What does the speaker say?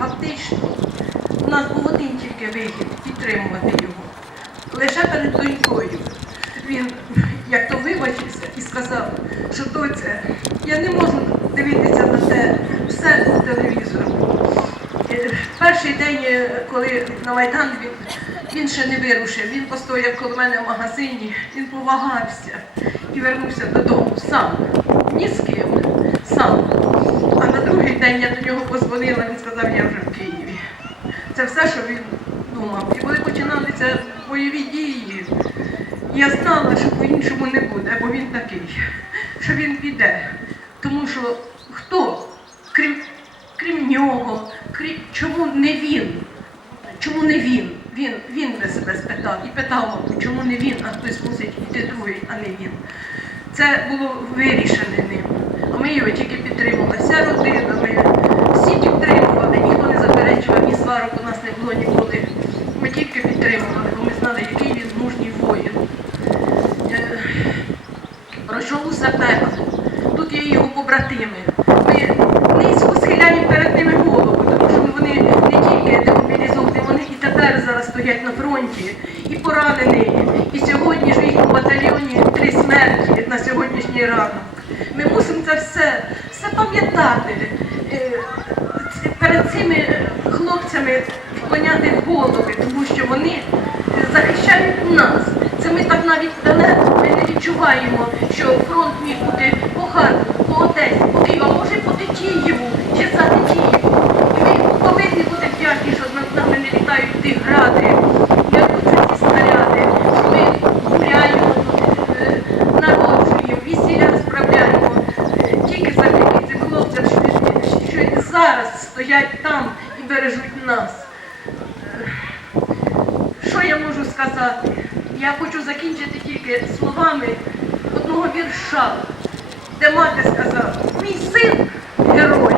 фактично у нас був один тільки вихід підтримувати його. Лише перед донькою. Він як то вибачився і сказав, що доця, я не можу дивитися на це все по телевізору. Е, Перший день, е, коли на Майдан він, він ще не вирушив, він постояв коло мене в магазині, він повагався і вернувся додому сам, ні з ким, сам. А на другий день я до нього позвонила, він сказав, я вже в Києві. Це все, що він думав. І коли починалися бойові дії, я знала, що по-іншому не буде, бо він такий, що він піде. Тому що хто, крім, крім нього, крім, чому не він? Чому не він? Він, він би себе спитав і питав, чому не він, а хтось мусить йти другий, а не він. Це було вирішене ним. А ми його тільки підтримували. Вся родина, ми всі підтримували, ніхто не заперечував, ні сварок у нас не було ніколи. Ми тільки підтримували, бо ми знали, який він мужній воїн. Е, Пройшов усе пекло. Тут є його побратими. Ми низько схиляємо перед ними голову, тому що вони не тільки демобілізовані, вони і тепер зараз стоять на фронті, і поранені. І сьогодні ж в їхньому батальйоні три смерті на сьогоднішній ранок. Ми мусимо це все, все пам'ятати. Е, Перед цими хлопцями вклоняти голови, тому що вони захищають нас. Це ми так навіть далеко ми не відчуваємо, фронт міг бути по Харкову, по Одесі, по Києву, а може по Тетіїву чи за Тетіїву. І ми повинні бути вдячні, що над нами не літають ті гради, не рвуться ці снаряди, що ми гуляємо, е, народжуємо, весілля справляємо. Е, Тільки завдяки цим хлопцям, що, і зараз стоять там і бережуть нас. Що я можу сказати? Я хочу закінчити тільки словами одного вірша, де мати сказала, мій син герой.